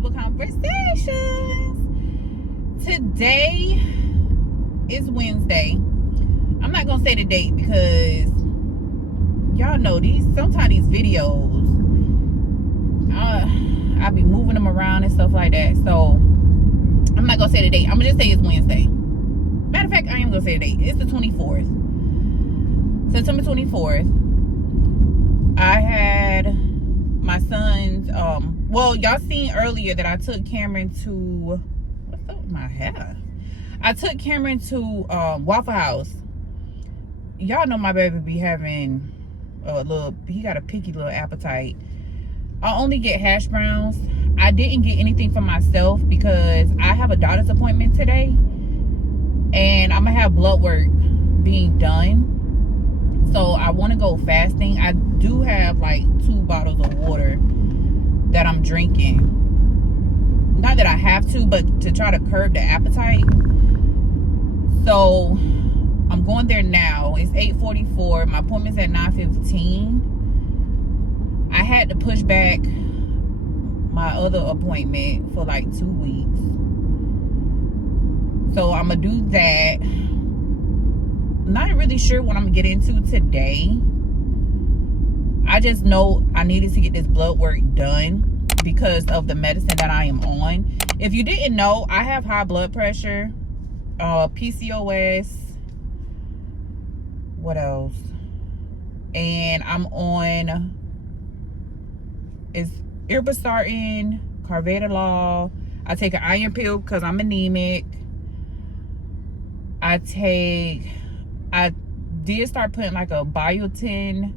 Relatable Conversations. Today is Wednesday. I'm not gonna say the date because y'all know sometimes these videos I be moving them around and stuff like that, so I'm not gonna say the date. I'm gonna just say it's Wednesday. Matter of fact, I am gonna say the date. It's the 24th, September 24th. I had my son's well, y'all seen earlier that I took Cameron to, what's up with my hair? I took Cameron to Waffle House. Y'all know my baby be having he got a picky little appetite. I only get hash browns. I didn't get anything for myself because I have a doctor's appointment today and I'm gonna have blood work being done, so I want to go fasting. I do have like 2 bottles of water that I'm drinking, not that I have to, but to try to curb the appetite. So I'm going there now. It's 8:44. My appointment's at 9:15. I had to push back my other appointment for like 2 weeks, so I'm gonna do that. Not really sure what I'm gonna get into today. I just know I needed to get this blood work done because of the medicine that I am on. If you didn't know, I have high blood pressure, PCOS, what else? And I'm on irbesartan, carvedilol. I take an iron pill because I'm anemic. I did start putting like a biotin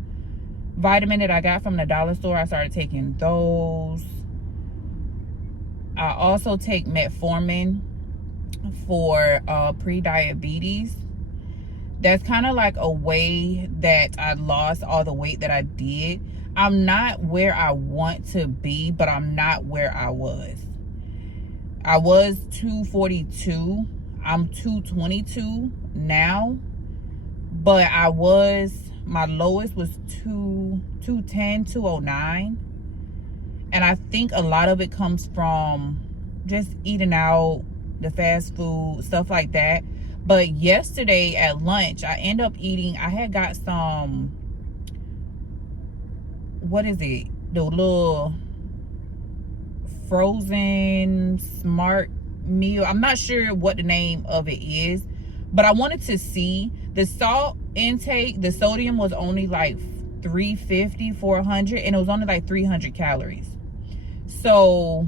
vitamin that I got from the dollar store. I started taking those. I also take metformin for pre-diabetes. That's kind of like a way that I lost all the weight that I did. I'm not where I want to be, but I'm not where I was. I was 242. I'm 222 now, but my lowest was 210, 209. And I think a lot of it comes from just eating out, the fast food, stuff like that. But yesterday at lunch, I ended up eating, I had got some, what is it? The little frozen smart meal. I'm not sure what the name of it is, but I wanted to see the salt intake. The sodium was only like 350, 400, and it was only like 300 calories. So,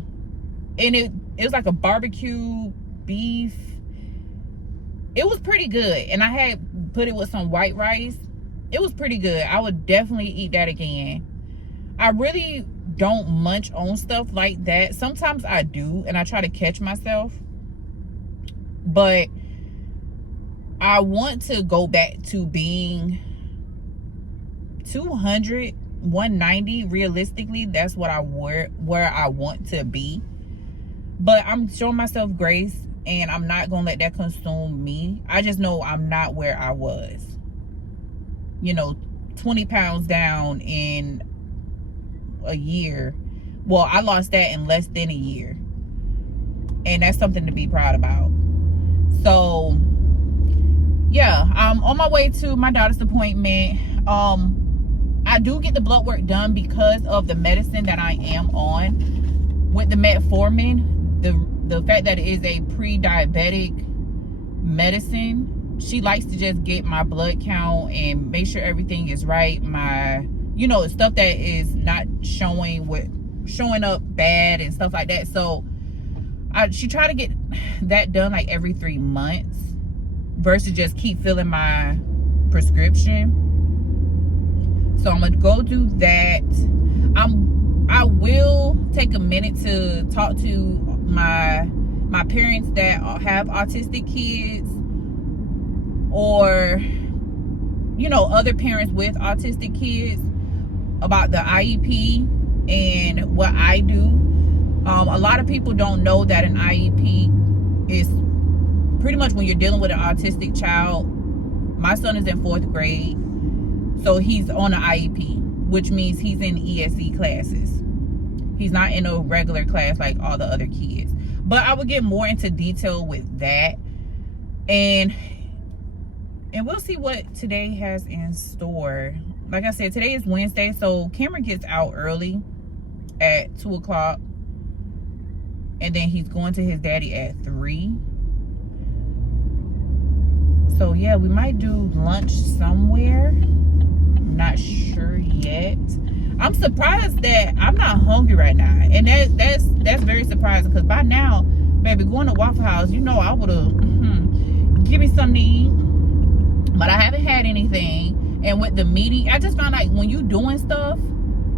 and it was like a barbecue beef. It was pretty good, and I had put it with some white rice. It was pretty good. I would definitely eat that again. I really don't munch on stuff like that. Sometimes I do, and I try to catch myself, but I want to go back to being 200, 190. Realistically, that's what where I want to be. But I'm showing myself grace, and I'm not gonna let that consume me. I just know I'm not where I was. 20 pounds down in a year. Well, I lost that in less than a year, and that's something to be proud about. So yeah, I'm on my way to my daughter's appointment. I do get the blood work done because of the medicine that I am on. With the metformin, the fact that it is a pre-diabetic medicine, she likes to just get my blood count and make sure everything is right. My stuff that is not showing up bad and stuff like that. So she tried to get that done like every 3 months versus just keep filling my prescription. So I'm gonna go do that. I will take a minute to talk to my parents that have autistic kids, or other parents with autistic kids, about the IEP and what I do. A lot of people don't know that an IEP is pretty much when you're dealing with an autistic child. My son is in 4th grade, so he's on an IEP, which means he's in ESE classes. He's not in a regular class like all the other kids. But I would get more into detail with that. And we'll see what today has in store. Like I said, today is Wednesday, so Cameron gets out early at 2 o'clock. And then he's going to his daddy at 3. So yeah, we might do lunch somewhere. Not sure yet. I'm surprised that I'm not hungry right now. And that's very surprising, because by now, baby, going to Waffle House, you know I would have give me something to eat. But I haven't had anything. And with the meeting, I just found like when you doing stuff,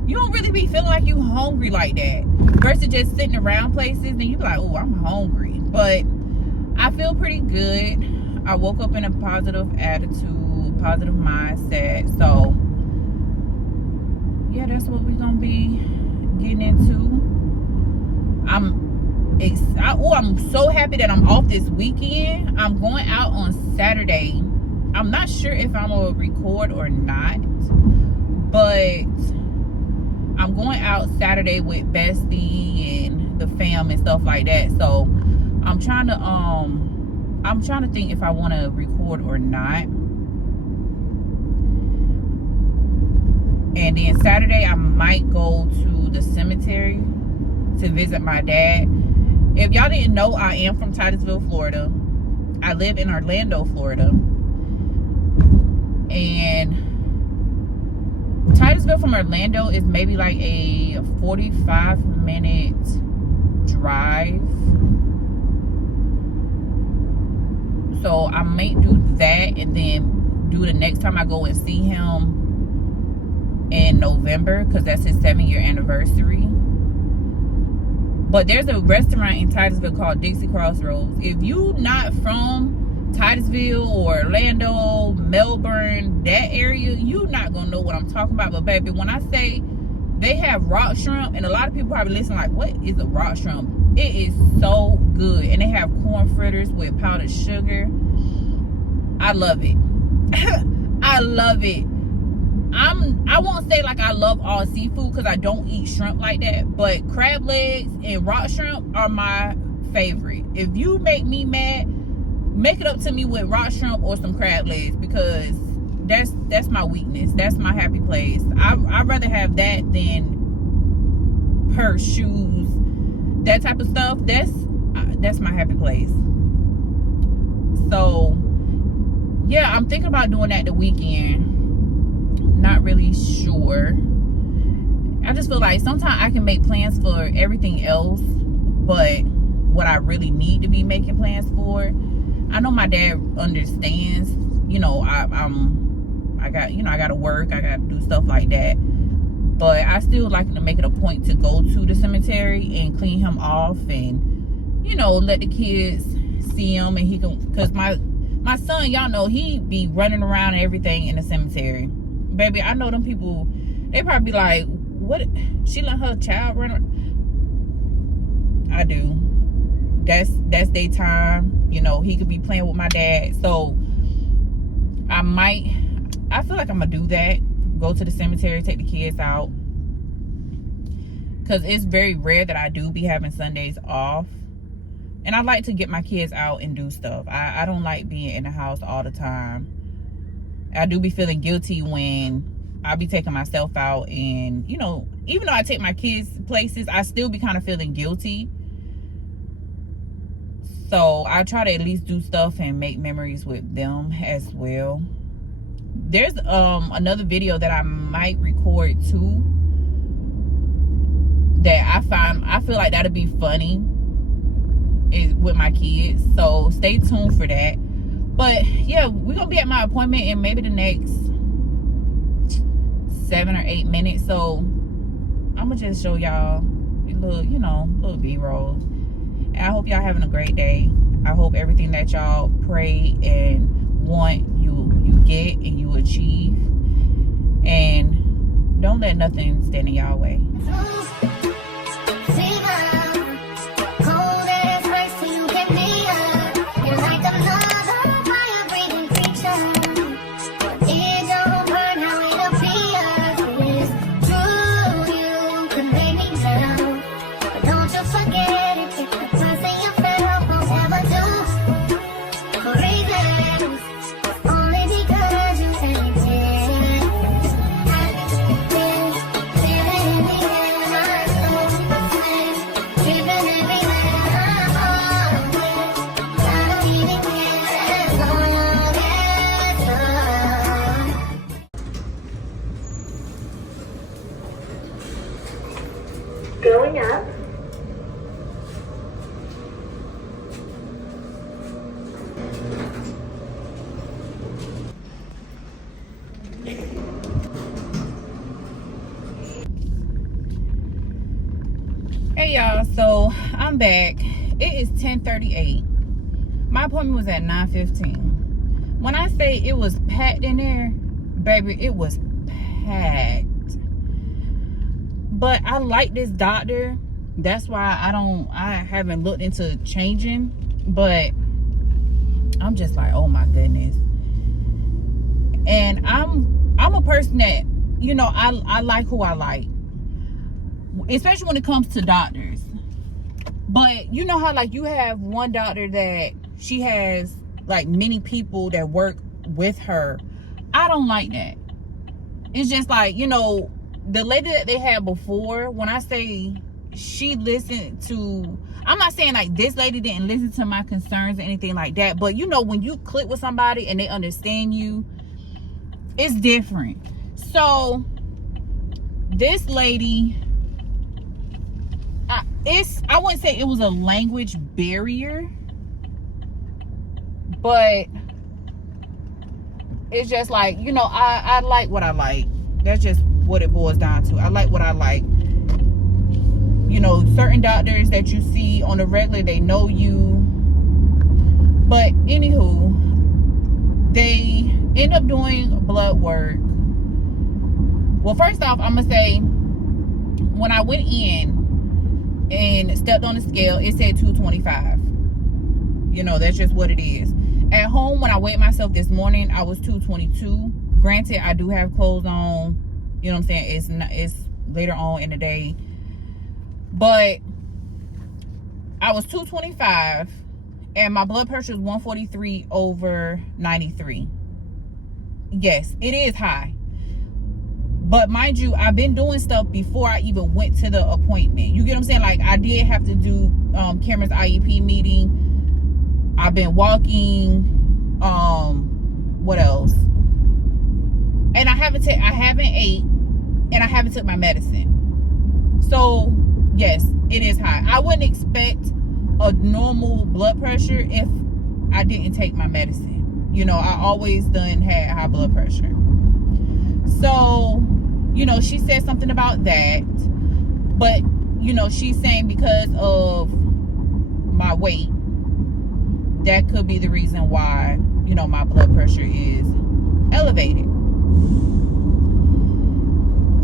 you don't really be feeling like you hungry like that. Versus just sitting around places, then you be like, oh, I'm hungry. But I feel pretty good. I woke up in a positive attitude, positive mindset. So yeah, that's what we're gonna be getting into. I'm so happy that I'm off this weekend. I'm going out on Saturday. I'm not sure if I'm gonna record or not, but I'm going out Saturday with Bestie and the fam and stuff like that. So I'm trying to think if I want to record or not. And then Saturday I might go to the cemetery to visit my dad. If y'all didn't know, I am from Titusville, Florida. I live in Orlando, Florida. And Titusville from Orlando is maybe like a 45-minute drive. So I might do that and then do the next time I go and see him in November, because that's his 7-year anniversary. But there's a restaurant in Titusville called Dixie Crossroads. If you not from Titusville or Orlando, Melbourne, that area, you not gonna know what I'm talking about. But baby, when I say they have rock shrimp, and a lot of people probably listen like, what is a rock shrimp? It is so good. And they have corn fritters with powdered sugar. I love it. I love it. I won't say like I love all seafood, because I don't eat shrimp like that, but crab legs and rock shrimp are my favorite. If you make me mad, make it up to me with rock shrimp or some crab legs, because that's my weakness. That's my happy place. I'd rather have that than purse, shoes, that type of stuff. That's my happy place. So yeah, I'm thinking about doing that the weekend. Not really sure. I just feel like sometimes I can make plans for everything else, but what I really need to be making plans for, I know my dad understands. You know, I gotta work, I gotta do stuff like that. But I still like to make it a point to go to the cemetery and clean him off, and you know, let the kids see him, and he can, because my son, y'all know, he be running around and everything in the cemetery. Baby, I know them people, they probably be like, what, she let her child run around? I do. That's their time. You know, he could be playing with my dad. So I feel like I'm gonna do that. Go to the cemetery, take the kids out, because it's very rare that I do be having Sundays off. And I like to get my kids out and do stuff. I don't like being in the house all the time. I do be feeling guilty when I be taking myself out, and you know, even though I take my kids places, I still be kind of feeling guilty. So I try to at least do stuff and make memories with them as well. There's another video that I might record too, that I feel like that'll be funny, is with my kids. So stay tuned for that. But yeah, we're gonna be at my appointment in maybe the next 7 or 8 minutes. So I'm gonna just show y'all a little, you know, little B-roll. And I hope y'all having a great day. I hope everything that y'all pray and want, you get and you achieve. And don't let nothing stand in y'all way. True, you could make me down. I'm back. It is 10:38. My appointment was at 9:15. When I say it was packed in there, baby, it was packed. But I like this doctor. That's why I haven't looked into changing. But I'm just like, oh my goodness. And I'm a person that, you know, I like who I like. Especially when it comes to doctors. But you know how like you have one doctor that she has like many people that work with her. I don't like that. It's just like, you know, the lady that they had before, when I say she listened to, I'm not saying like this lady didn't listen to my concerns or anything like that, but you know, when you click with somebody and they understand you, it's different. So this lady, I wouldn't say it was a language barrier, but it's just like, you know, I like what I like. That's just what it boils down to. I like what I like. You know, certain doctors that you see on the regular, they know you. But anywho, they end up doing blood work. Well, first off, I'm gonna say when I went in and stepped on the scale, it said 225. You know, that's just what it is. At home, when I weighed myself this morning, I was 222. Granted, I do have clothes on. You know what I'm saying? It's later on in the day. But I was 225 and my blood pressure is 143/93. Yes, it is high. But mind you, I've been doing stuff before I even went to the appointment. You get what I'm saying? Like, I did have to do Cameron's IEP meeting. I've been walking. What else? And I haven't ate, and I haven't took my medicine. So yes, it is high. I wouldn't expect a normal blood pressure if I didn't take my medicine. You know, I always done had high blood pressure. So, you know, she said something about that. But, you know, she's saying because of my weight, that could be the reason why, you know, my blood pressure is elevated.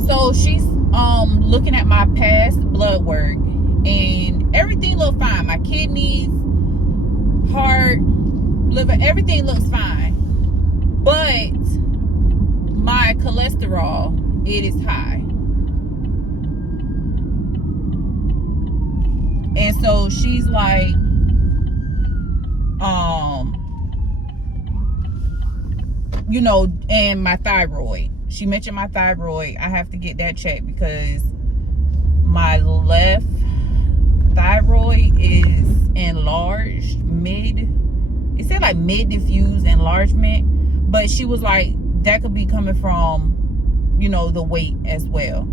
So she's looking at my past blood work and everything looked fine. My kidneys, heart, liver, everything looks fine. But my cholesterol, it is high. And so she's like, you know, and my thyroid. She mentioned my thyroid. I have to get that checked because my left thyroid is enlarged, it said like mid diffuse enlargement, but she was like, that could be coming from, you know, the weight as well.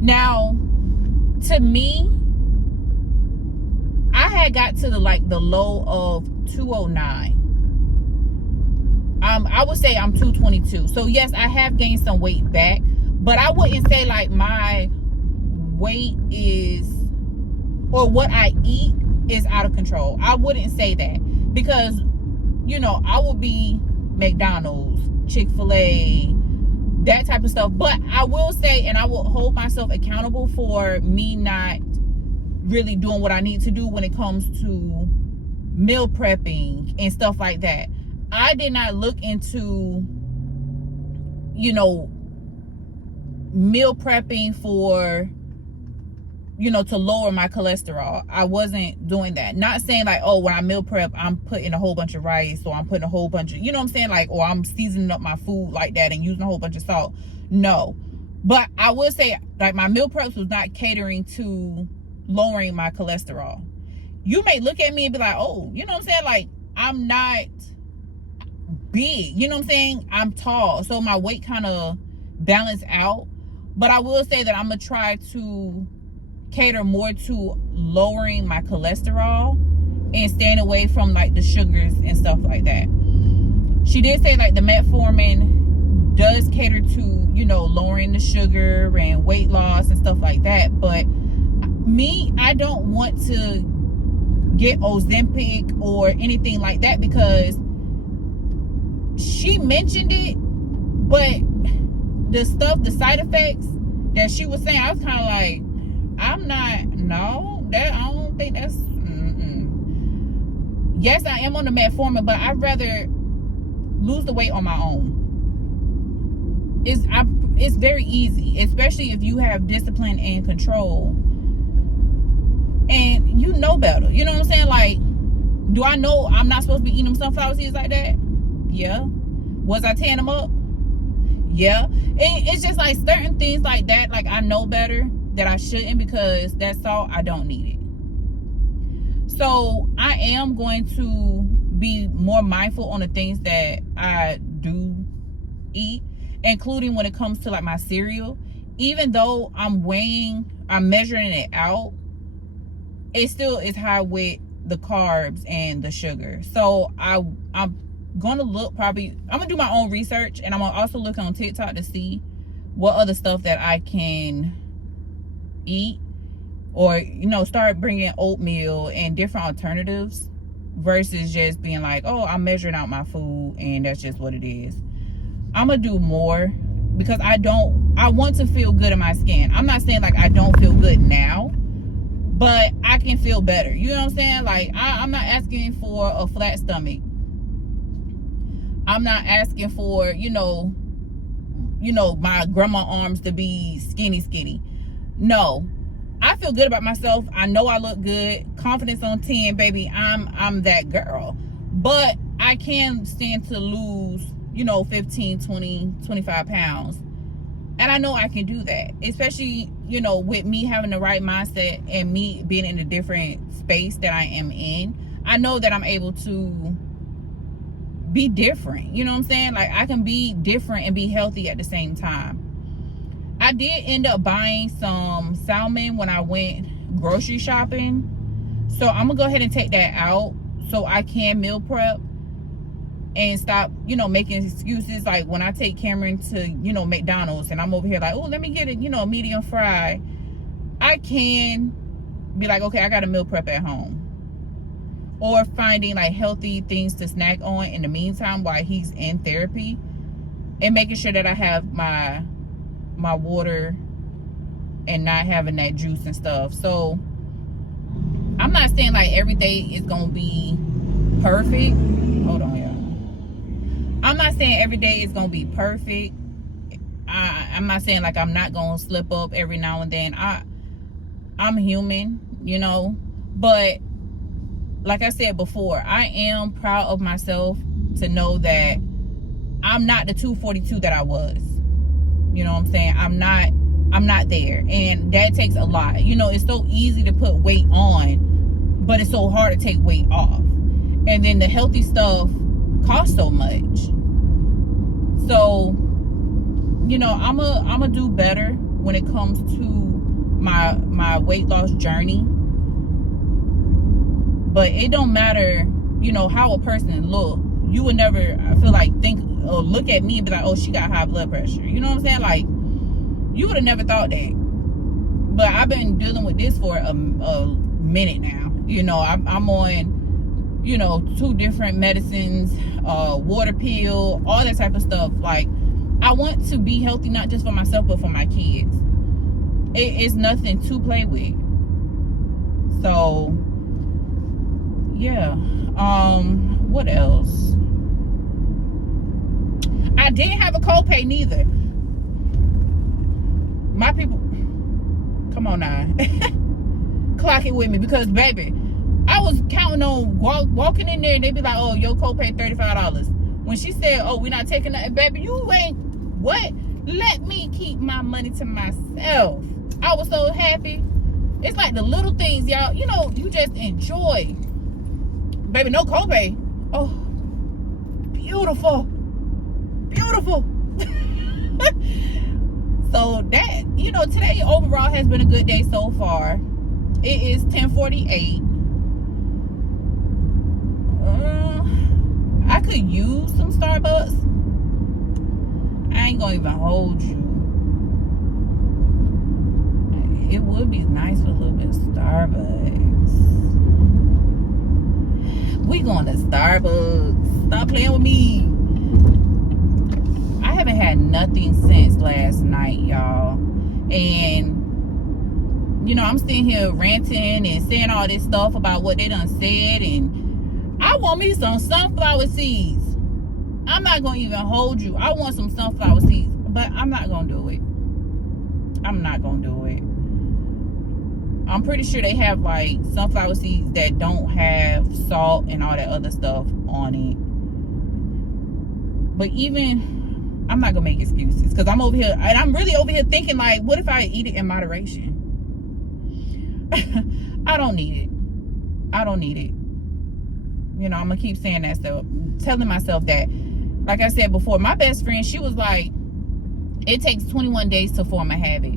Now, to me, I had got to the low of 209. I would say I'm 222. So yes, I have gained some weight back, but I wouldn't say like my weight is, or what I eat is out of control. I wouldn't say that because, you know, I will be McDonald's, Chick-fil-A, that type of stuff. But I will say, and I will hold myself accountable for me not really doing what I need to do when it comes to meal prepping and stuff like that. I did not look into, you know, meal prepping for, you know, to lower my cholesterol. I wasn't doing that. Not saying like, oh, when I meal prep, I'm putting a whole bunch of rice, or I'm putting a whole bunch of, you know what I'm saying? Like, or I'm seasoning up my food like that and using a whole bunch of salt. No. But I will say, like, my meal preps was not catering to lowering my cholesterol. You may look at me and be like, oh, you know what I'm saying? Like, I'm not big, you know what I'm saying? I'm tall, so my weight kind of balanced out. But I will say that I'm gonna try to cater more to lowering my cholesterol and staying away from like the sugars and stuff like that. She did say like the metformin does cater to, you know, lowering the sugar and weight loss and stuff like that, but me, I don't want to get Ozempic or anything like that, because she mentioned it, but the side effects that she was saying, I was kind of like, I don't think that's, yes, I am on the metformin, but I'd rather lose the weight on my own. It's very easy, especially if you have discipline and control, and you know better. You know what I'm saying? Like, do I know I'm not supposed to be eating them sunflower seeds like that? Yeah. Was I tearing them up? Yeah. And it's just like certain things like that, like I know better that I shouldn't, because that salt, I don't need it. So I am going to be more mindful on the things that I do eat, including when it comes to like my cereal. Even though I'm measuring it out, it still is high with the carbs and the sugar. So I'm gonna I'm gonna do my own research, and I'm gonna also look on TikTok to see what other stuff that I can eat, or start bringing oatmeal and different alternatives, versus just being like, oh, I'm measuring out my food and that's just what it is. I'm gonna do more, because I want to feel good in my skin. I'm not saying like I don't feel good now, but I can feel better. You know what I'm saying? Like, I'm not asking for a flat stomach. I'm not asking for, my grandma arms to be skinny. No. I feel good about myself. I know I look good. Confidence on 10, baby. I'm that girl. But I can stand to lose, 15, 20, 25 pounds. And I know I can do that. Especially, with me having the right mindset and me being in a different space that I am in. I know that I'm able to be different. You know what I'm saying? Like, I can be different and be healthy at the same time. I did end up buying some salmon when I went grocery shopping. So I'm going to go ahead and take that out so I can meal prep and stop, making excuses. Like when I take Cameron to, McDonald's, and I'm over here like, oh, let me get it, a medium fry. I can be like, okay, I got to meal prep at home. Or finding like healthy things to snack on in the meantime while he's in therapy, and making sure that I have my water and not having that juice and stuff. So I'm not saying like every day is gonna be perfect. Hold on, y'all. I'm not saying every day is gonna be perfect. I'm not saying like I'm not gonna slip up every now and then. I'm human, but like I said before, I am proud of myself to know that I'm not the 242 that I was. You know what I'm saying? I'm not there. And that takes a lot. It's so easy to put weight on, but it's so hard to take weight off. And then the healthy stuff costs so much. So, I'm a do better when it comes to my weight loss journey. But it don't matter, how a person look. You would never, I feel like, think or look at me and be like, oh, she got high blood pressure. You know what I'm saying? Like, you would have never thought that. But I've been dealing with this for a minute now. I'm on, 2 different medicines, water pill, all that type of stuff. Like, I want to be healthy, not just for myself, but for my kids. It's nothing to play with. So, yeah. What else? I didn't have a copay neither. My people, come on now. Clock it with me, because baby, I was counting on walking in there and they be like, oh, your copay $35. When she said, oh, we're not taking nothing, baby, you ain't, what? Let me keep my money to myself. I was so happy. It's like the little things, y'all, you just enjoy. Baby, no copay. Oh, beautiful. Beautiful. So that, today overall has been a good day so far. It is 10:48. I could use some Starbucks. I ain't gonna even hold you. it would be nice for a little bit of Starbucks. We going to Starbucks. Stop playing with me. I haven't had nothing since last night, y'all. And I'm sitting here ranting and saying all this stuff about what they done said, and I want me some sunflower seeds. I'm not gonna even hold you. I want some sunflower seeds, but I'm not gonna do it. I'm not gonna do it. I'm pretty sure they have like sunflower seeds that don't have salt and all that other stuff on it. But even, I'm not gonna make excuses, because I'm over here, and I'm really over here thinking like, what if I eat it in moderation? I don't need it. I don't need it. I'm gonna keep saying that, so telling myself that. Like I said before, my best friend, she was like, it takes 21 days to form a habit.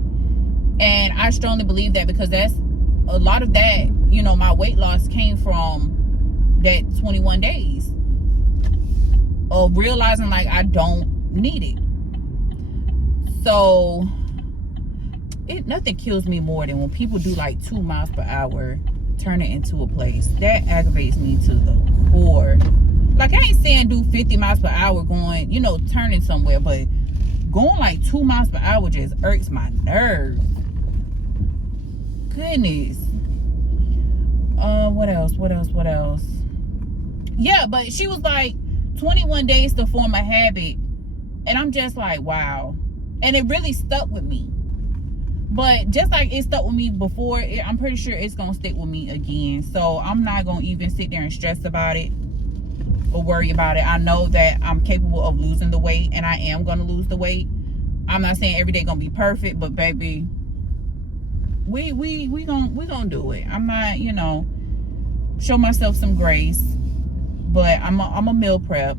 And I strongly believe that, because that's a lot of that, my weight loss came from that 21 days of realizing like I don't need it. So nothing kills me more than when people do like 2 miles per hour, turn it into a place. That aggravates me to the core. Like, I ain't saying do 50 miles per hour going, turning somewhere, but going like 2 miles per hour just irks my nerves. Goodness. What else? Yeah, but she was like 21 days to form a habit, and I'm just like, wow. And it really stuck with me. But just like it stuck with me before, I'm pretty sure it's gonna stick with me again. So I'm not gonna even sit there and stress about it or worry about it. I know that I'm capable of losing the weight, and I am gonna lose the weight. I'm not saying every day gonna be perfect, but baby, we gonna do it. I'm not, show myself some grace, but I'm a meal prep,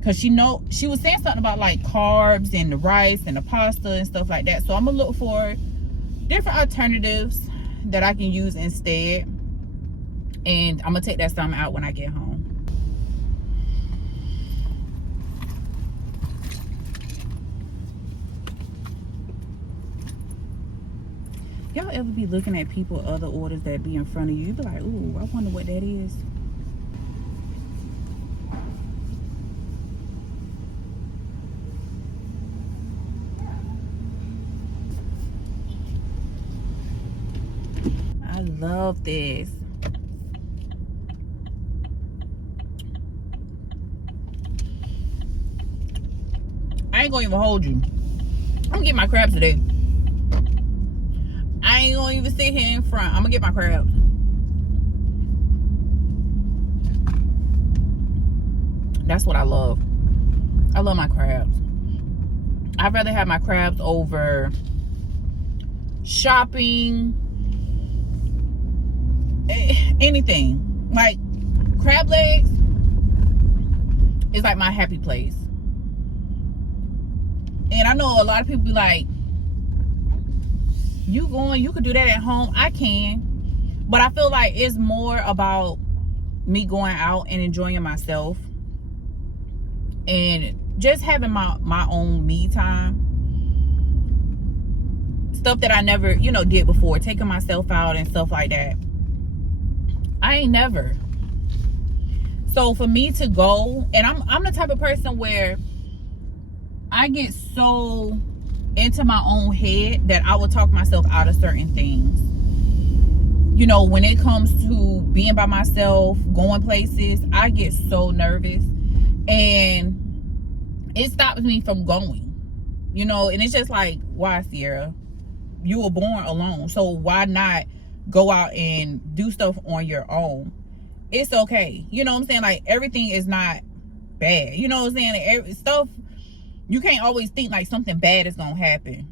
because she was saying something about like carbs and the rice and the pasta and stuff like that. So I'm gonna look for different alternatives that I can use instead, and I'm gonna take that stomach out when I get home. Y'all ever be looking at people other orders that be in front of you? You be like, ooh, I wonder what that is. I love this. I ain't gonna even hold you. I'm gonna get my crabs today. I ain't gonna even sit here in front. I'm gonna get my crabs. That's what I love. I love my crabs. I'd rather have my crabs over shopping, anything. Like, crab legs is like my happy place. And I know a lot of people be like, you could do that at home. I can, but I feel like it's more about me going out and enjoying myself and just having my own me time, stuff that I never did before, taking myself out and stuff like that. I ain't never. So for me to go, and I'm the type of person where I get so into my own head that I will talk myself out of certain things. When it comes to being by myself, going places, I get so nervous, and it stops me from going. And it's just like, why, Sierra? You were born alone, so why not go out and do stuff on your own? It's okay. You know what I'm saying? Like, everything is not bad. You know what I'm saying? Stuff, you can't always think like something bad is gonna happen.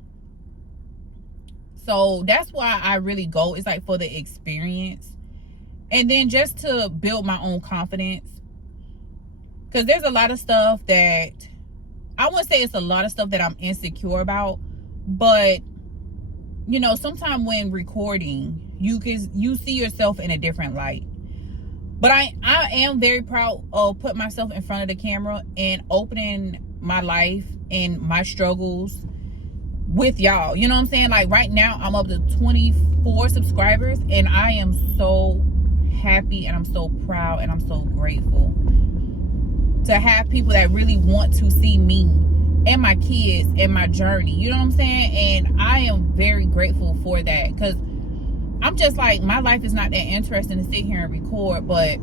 So that's why I really go. It's like for the experience, and then just to build my own confidence, because there's a lot of stuff that I wouldn't say it's a lot of stuff that I'm insecure about, but sometimes when recording, you see yourself in a different light. But I am very proud of putting myself in front of the camera and opening my life and my struggles with y'all. You know what I'm saying? Like right now I'm up to 24 subscribers, and I am so happy and I'm so proud and I'm so grateful to have people that really want to see me and my kids and my journey. You know what I'm saying? And I am very grateful for that, because I'm just like, my life is not that interesting to sit here and record, but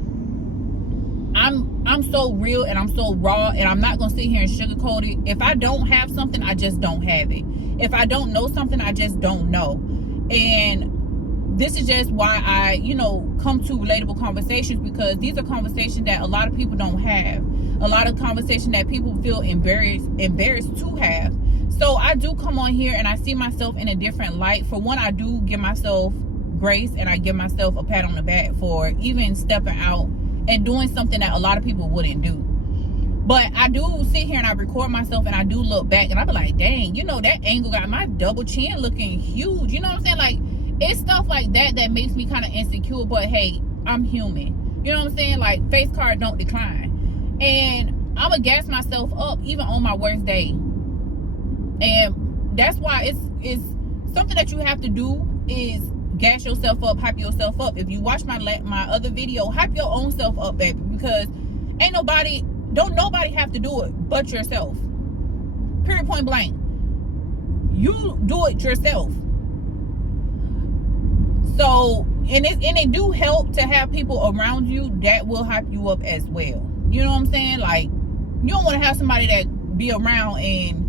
I'm so real and I'm so raw, and I'm not gonna sit here and sugarcoat it. If I don't have something, I just don't have it. If I don't know something, I just don't know. And this is just why I, you know, come to relatable conversations, because these are conversations that a lot of people don't have. A lot of conversations that people feel embarrassed to have. So I do come on here and I see myself in a different light. For one, I do give myself grace and I give myself a pat on the back for even stepping out and doing something that a lot of people wouldn't do. But I do sit here and I record myself and I do look back and I be like, dang, you know, that angle got my double chin looking huge. You know what I'm saying? Like, it's stuff like that that makes me kind of insecure. But hey, I'm human. You know what I'm saying? Like, face card don't decline. And I'm gonna gas myself up even on my worst day. And that's why it's something that you have to do, is gas yourself up, hype yourself up. If you watch my other video, hype your own self up, baby, because don't nobody have to do it but yourself. Period, point blank. You do it yourself. So, and it do help to have people around you that will hype you up as well. You know what I'm saying? Like, you don't want to have somebody that be around and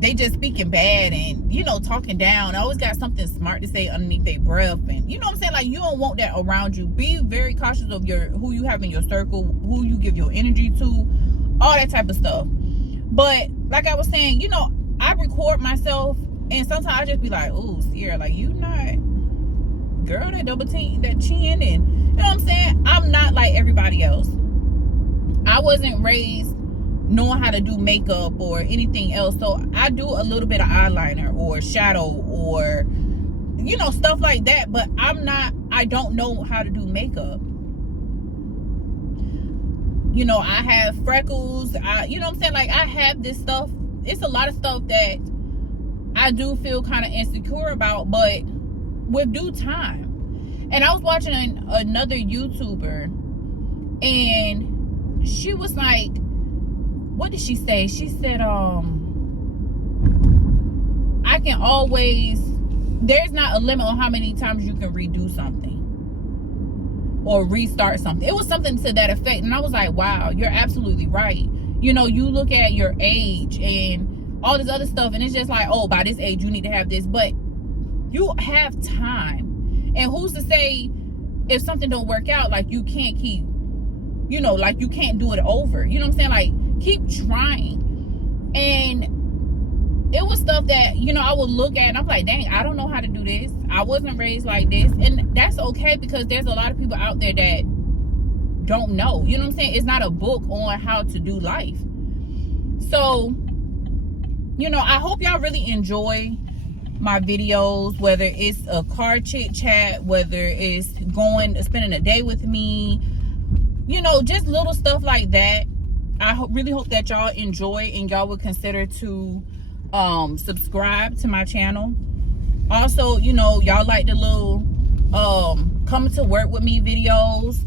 they just speaking bad and, you know, talking down. I always got something smart to say underneath their breath, and you know what I'm saying? Like, you don't want that around you. Be very cautious of who you have in your circle, who you give your energy to, all that type of stuff. But like I was saying, you know, I record myself and sometimes I just be like, oh, Sierra, like, you not, girl, that that chin, and you know what I'm saying? I'm not like everybody else. I wasn't raised knowing how to do makeup or anything else, so I do a little bit of eyeliner or shadow or, you know, stuff like that, but I don't know how to do makeup. You know, I have freckles, you know what I'm saying? Like, I have this stuff. It's a lot of stuff that I do feel kind of insecure about, but with due time. And I was watching another YouTuber, and she was like, what did she say? She said, I can always, there's not a limit on how many times you can redo something or restart something. It was something to that effect. And I was like, wow, you're absolutely right. You know, you look at your age and all this other stuff, and it's just like, oh, by this age you need to have this, but you have time. And who's to say if something don't work out, like, you can't keep, you know, like, you can't do it over. You know what I'm saying? Like, keep trying. And it was stuff that, you know, I would look at and I'm like, dang, I don't know how to do this. I wasn't raised like this. And that's okay, because there's a lot of people out there that don't know. You know what I'm saying? It's not a book on how to do life. So, you know, I hope y'all really enjoy my videos, whether it's a car chit chat, whether it's spending a day with me, you know, just little stuff like that. I really hope that y'all enjoy and y'all would consider to subscribe to my channel. Also, you know, y'all like the little coming to work with me videos.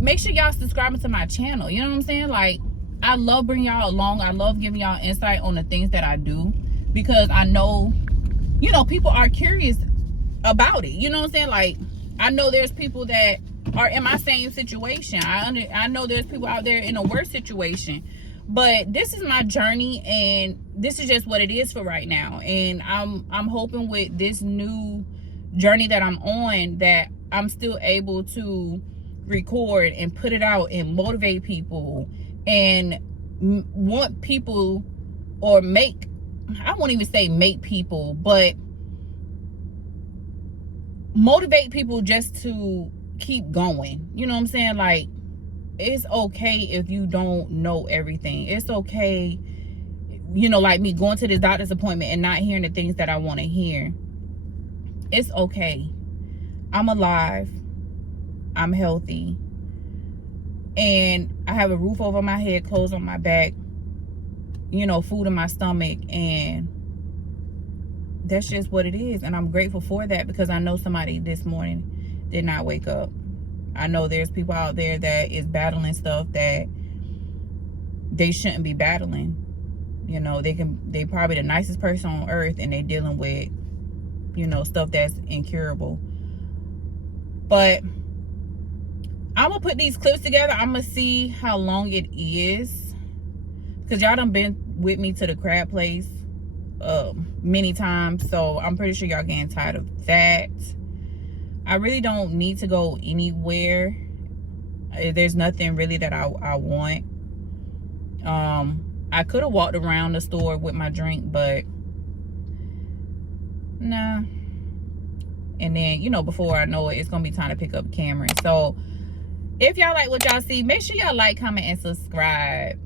Make sure y'all subscribe to my channel. You know what I'm saying? Like, I love bringing y'all along. I love giving y'all insight on the things that I do, because I know, you know, people are curious about it. You know what I'm saying? Like, I know there's people that are in my same situation. I know there's people out there in a worse situation, but this is my journey, and this is just what it is for right now. And I'm hoping with this new journey that I'm on, that I'm still able to record and put it out and motivate people and want people, or I won't even say make people, but motivate people just to keep going. You know what I'm saying? Like, it's okay if you don't know everything. It's okay, you know, like me going to this doctor's appointment and not hearing the things that I want to hear. It's okay. I'm alive. I'm healthy. And I have a roof over my head, clothes on my back, you know, food in my stomach, and that's just what it is. And I'm grateful for that, because I know somebody this morning did not wake up. I know there's people out there that is battling stuff that they shouldn't be battling. You know, they probably the nicest person on earth, and they dealing with, you know, stuff that's incurable. But I'm gonna put these clips together. I'm gonna see how long it is, because y'all done been with me to the crab place many times, so I'm pretty sure y'all getting tired of that. I really don't need to go anywhere. There's nothing really that I want. I could have walked around the store with my drink, but nah. And then, you know, before I know it, it's gonna be time to pick up Cameron. So if y'all like what y'all see, make sure y'all like, comment, and subscribe.